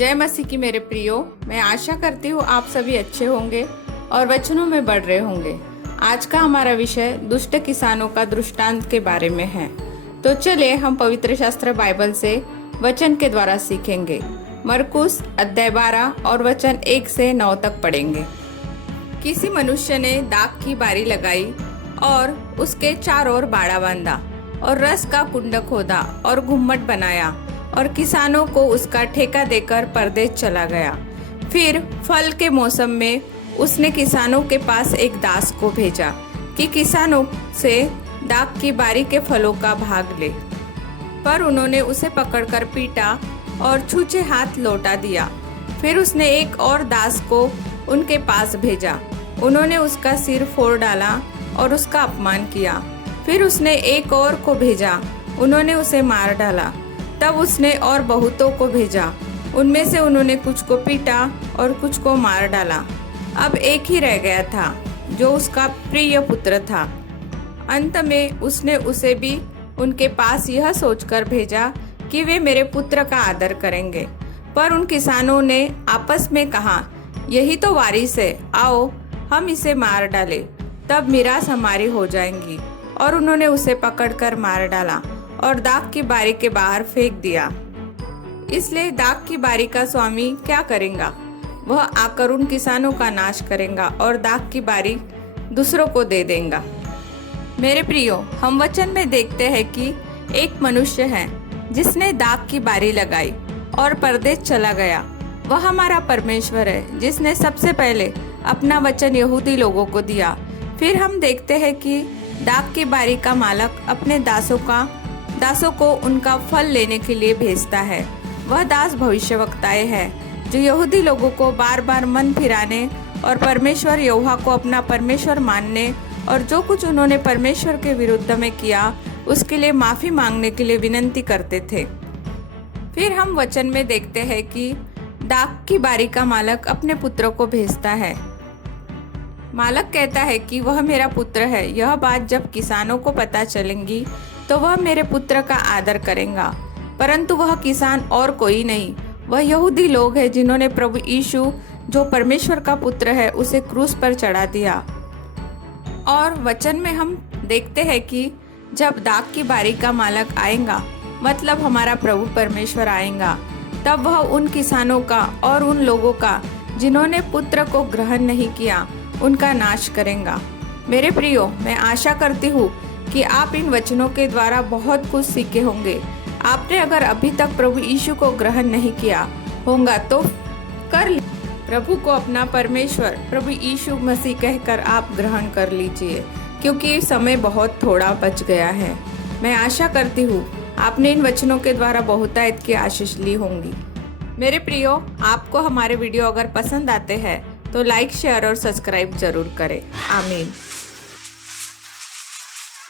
जय मसीह की मेरे प्रियो, मैं आशा करती हूँ आप सभी अच्छे होंगे और वचनों में बढ़ रहे होंगे। आज का हमारा विषय दुष्ट किसानों का दृष्टांत के बारे में है। तो चलिए हम पवित्र शास्त्र बाइबल से वचन के द्वारा सीखेंगे। मरकुस अध्याय 12 और वचन 1 से 9 तक पढ़ेंगे। किसी मनुष्य ने दाख की बारी लगाई और उसके चारों ओर बाड़ा बांधा और रस का कुंड खोदा और घुम्मट बनाया और किसानों को उसका ठेका देकर परदेश चला गया। फिर फल के मौसम में उसने किसानों के पास एक दास को भेजा कि किसानों से दाख की बारी के फलों का भाग ले। पर उन्होंने उसे पकड़कर पीटा और छूछे हाथ लौटा दिया। फिर उसने एक और दास को उनके पास भेजा। उन्होंने उसका सिर फोड़ डाला और उसका अपमान किया। फिर उसने एक और को भेजा। उन्होंने उसे मार डाला। तब उसने और बहुतों को भेजा। उनमें से उन्होंने कुछ को पीटा और कुछ को मार डाला। अब एक ही रह गया था जो उसका प्रिय पुत्र था। अंत में उसने उसे भी उनके पास यह सोचकर भेजा कि वे मेरे पुत्र का आदर करेंगे। पर उन किसानों ने आपस में कहा, यही तो वारिस है, आओ हम इसे मार डालें, तब मिरास हमारी हो जाएंगी। और उन्होंने उसे पकड़कर मार डाला और दाख की बारी के बाहर फेंक दिया। इसलिए दाख की बारी का स्वामी क्या करेगा? वह आकर उन किसानों का नाश करेगा और दाख की बारी दूसरों को दे देगा। मेरे प्रियो, हम वचन में देखते हैं कि एक मनुष्य है जिसने दाख की बारी लगाई और परदेश चला गया। वह हमारा परमेश्वर है जिसने सबसे पहले अपना वचन यहूदी लोगों को दिया। फिर हम देखते हैं कि दाख की बारी का मालक अपने दासों को उनका फल लेने के लिए भेजता है। वह दास भविष्यवक्ताएं हैं जो यहूदी लोगों को बार बार मन फिराने और परमेश्वर यहोवा को अपना परमेश्वर मानने और जो कुछ उन्होंने परमेश्वर के विरुद्ध में किया उसके लिए माफी मांगने के लिए विनती करते थे। फिर हम वचन में देखते हैं कि दाख की बारी का मालक अपने पुत्र को भेजता है। मालक कहता है कि वह मेरा पुत्र है। यह बात जब किसानों को पता चलेगी तो वह मेरे पुत्र का आदर करेगा। परंतु वह किसान और कोई नहीं, वह यहूदी लोग हैं जिन्होंने प्रभु यीशु जो परमेश्वर का पुत्र है उसे क्रूस पर चढ़ा दिया। और वचन में हम देखते हैं कि जब दाख की बारी का मालक आएगा, मतलब हमारा प्रभु परमेश्वर आएगा, तब वह उन किसानों का और उन लोगों का जिन्होंने पुत्र को ग्रहण नहीं किया उनका नाश करेगा। मेरे प्रियो, मैं आशा करती हूँ कि आप इन वचनों के द्वारा बहुत कुछ सीखे होंगे। आपने अगर अभी तक प्रभु यीशु को ग्रहण नहीं किया होगा तो कर प्रभु को अपना परमेश्वर प्रभु यीशु मसीह कहकर आप ग्रहण कर लीजिए, क्योंकि समय बहुत थोड़ा बच गया है। मैं आशा करती हूँ आपने इन वचनों के द्वारा बहुतायत की आशीष ली होंगी। मेरे प्रियो, आपको हमारे वीडियो अगर पसंद आते हैं तो लाइक, शेयर और सब्सक्राइब जरूर करें। आमीन।